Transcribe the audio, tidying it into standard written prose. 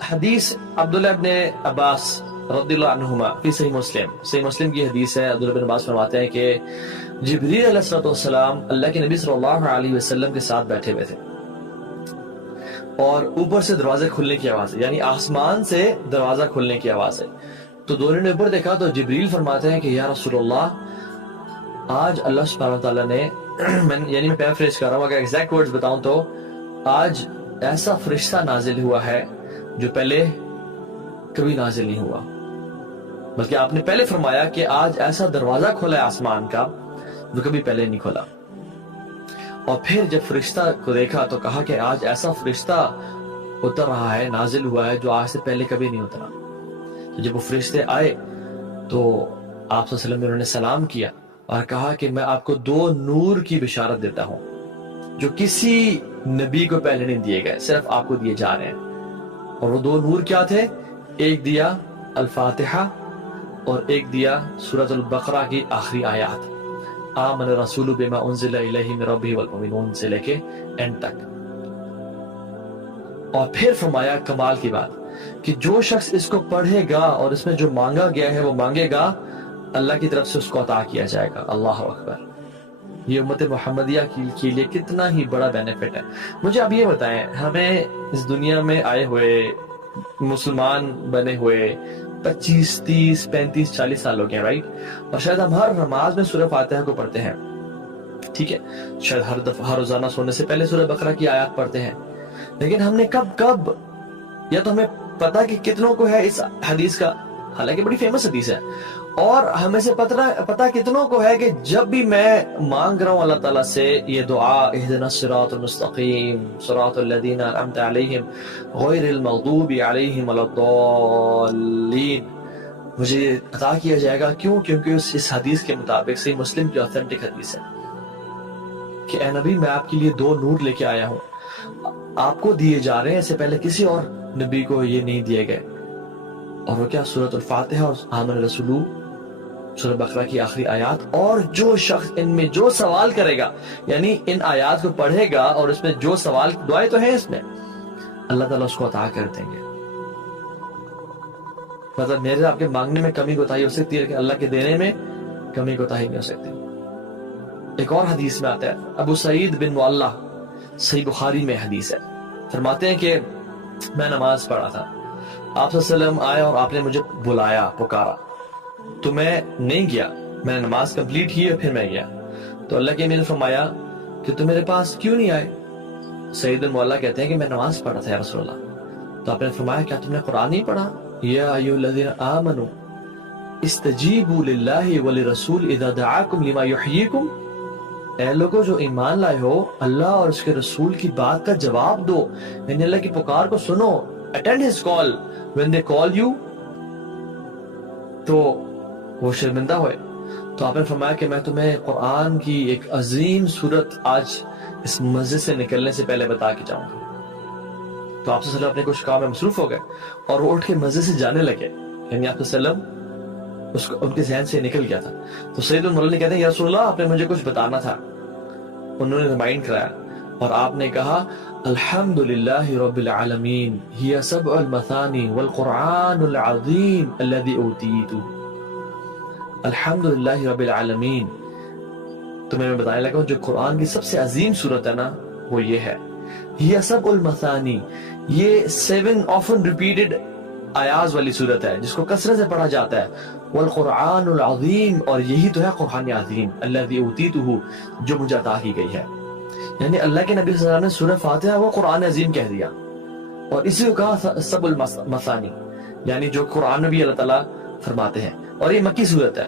حدیث عبداللہ ابن عباس رضی اللہ عنہما فی صحیح مسلم کی حدیث ہے. عبداللہ بن عباس فرماتے ہیں کہ جبریل علیہ السلام اللہ کے نبی صلی اللہ علیہ وسلم کے ساتھ بیٹھے ہوئے تھے اور اوپر سے دروازے کھلنے کی آواز ہے، یعنی آسمان سے دروازہ کھلنے کی آواز ہے. تو دونوں نے اوپر دیکھا تو جبریل فرماتے ہیں کہ یا رسول اللہ، آج اللہ سبحانہ وتعالیٰ نے یعنی میں پیرافریز کر رہا ہوں، اگر ایگزیکٹ ورڈز بتاؤں تو آج ایسا فرشتہ نازل ہوا ہے جو پہلے کبھی نازل نہیں ہوا، بلکہ آپ نے پہلے فرمایا کہ آج ایسا دروازہ کھلا ہے آسمان کا جو کبھی پہلے نہیں کھلا. اور پھر جب فرشتہ کو دیکھا تو کہا کہ آج ایسا فرشتہ اتر رہا ہے، نازل ہوا ہے جو آج سے پہلے کبھی نہیں اترا. تو جب وہ فرشتے آئے تو آپ صلی اللہ علیہ وسلم نے انہوں نے سلام کیا اور کہا کہ میں آپ کو 2 نور کی بشارت دیتا ہوں جو کسی نبی کو پہلے نہیں دیے گئے، صرف آپ کو دیے جا رہے ہیں. اور وہ 2 نور کیا تھے؟ ایک دیا الفاتحہ اور ایک دیا سورۃ البقرہ کی آخری آیات، آمن الرسول بما انزل الیہ من ربہ والمؤمنون سے لے کے اینڈ تک. اور پھر فرمایا کمال کی بات کہ جو شخص اس کو پڑھے گا اور اس میں جو مانگا گیا ہے وہ مانگے گا، اللہ کی طرف سے اس کو عطا کیا جائے گا. اللہ اکبر. یہ امت محمدیہ کے لیے کتنا ہی بڑا بینیفٹ ہے. مجھے اب یہ بتائیں، ہمیں اس دنیا میں آئے ہوئے مسلمان بنے ہوئے 25 30 35 40 سال ہو گئے، رائٹ؟ اور شاید ہم ہر نماز میں سورہ فاتحہ کو پڑھتے ہیں، ٹھیک ہے، شاید ہر روزانہ سونے سے پہلے سورہ بقرہ کی آیات پڑھتے ہیں، لیکن ہم نے کب یا تو ہمیں پتا کہ کتنوں کو ہے اس حدیث کا، حالانکہ بڑی فیمس حدیث ہے، اور ہمیں سے پتا کتنوں کو ہے کہ جب بھی میں مانگ رہا ہوں اللہ تعالیٰ سے یہ دعا اہدنا الصراط المستقیم صراط الذین انعمت علیہم غیر المغضوب علیہم ولا الضالین، مجھے عطا کیا جائے گا. کیوں؟ کیونکہ اس حدیث کے مطابق صحیح مسلم کی آتھینٹک حدیث ہے کہ اے نبی میں آپ کے لیے 2 نور لے کے آیا ہوں، آپ کو دیے جا رہے ہیں، اس سے پہلے کسی اور نبی کو یہ نہیں دیے گئے. اور وہ کیا؟ سورۃ الفاتحہ اور آمن الرسول، سورہ بقرہ کی آخری آیات. اور جو شخص ان میں جو سوال کرے گا، یعنی ان آیات کو پڑھے گا اور اس میں جو سوال، دعائیں تو ہیں اس میں، اللہ تعالیٰ اس کو عطا کر دیں گے. مطلب میرے آپ کے مانگنے میں کمی کوتاہی ہو سکتی ہے لیکن اللہ کے دینے میں کمی کوتاہی نہیں ہو سکتی. ایک اور حدیث میں آتا ہے، ابو سعید بن معلہ، صحیح بخاری میں حدیث ہے، فرماتے ہیں کہ میں نماز پڑھا تھا، آپ صلی اللہ علیہ وسلم آئے اور آپ نے مجھے بلایا، پکارا، تو میں نہیں گیا، میں نے نماز کمپلیٹ کی اور پھر میں گیا. تو اللہ کے امین نے فرمایا کہ تم میرے پاس کیوں نہیں آئے؟ سعید بن معلہ کہتے ہیں کہ میں نماز پڑھا تھا یا رسول اللہ. تو آپ نے فرمایا کیا تم نے قرآن نہیں پڑھا؟ یا ایھا الذین آمنوا استجیبوا للہ وللرسول اذا دعاکم لما یحییکم، اے لوگوں جو ایمان لائے ہو، اللہ اور اس کے رسول کی بات کا جواب دو، یعنی اللہ کی پکار کو سنو، attend his call when they call you. تو وہ شرمندہ ہوئے. تو آپ نے فرمایا کہ میں تمہیں قرآن کی ایک عظیم صورت آج اس مسجد سے نکلنے سے پہلے بتا کے جاؤں گا. تو آپ صلی اللہ علیہ وسلم اپنے کچھ کام میں مصروف ہو گئے اور وہ اٹھ کے مسجد سے جانے لگے، یعنی آپ صلی اللہ علیہ وسلم ان کے ذہن سے نکل گیا تھا. تو سید بن معلہ نے کہتے ہیں یا رسول اللہ آپ نے مجھے کچھ بتانا تھا. انہوں نے ریمائنڈ کرایا اور آپ نے کہا الحمدللہ رب العالمین ہی سبع المثانی والقرآن العظیم الذی اوتیتو. الحمدللہ رب العالمین، تو میں بتانے لگا جو قرآن کی سب سے عظیم صورت ہے نا وہ یہ ہے، ہی سبع المثانی، یہ 7 often repeated آیاز والی صورت ہے جس کو کثرت سے پڑھا جاتا ہے. والقرآن العظیم، اور یہی تو ہے قرآن عظیم، الذی اوتیتہ، جو مجھے عطا کی گئی ہے. یعنی اللہ کے نبی صلی اللہ علیہ وسلم نے سورہ فاتحہ وہ قرآن عظیم کہہ دیا اور اسی کو کہا سب المثانی، یعنی جو قرآن میں بھی اللہ تعالیٰ فرماتے ہیں. اور یہ مکی صورت ہے،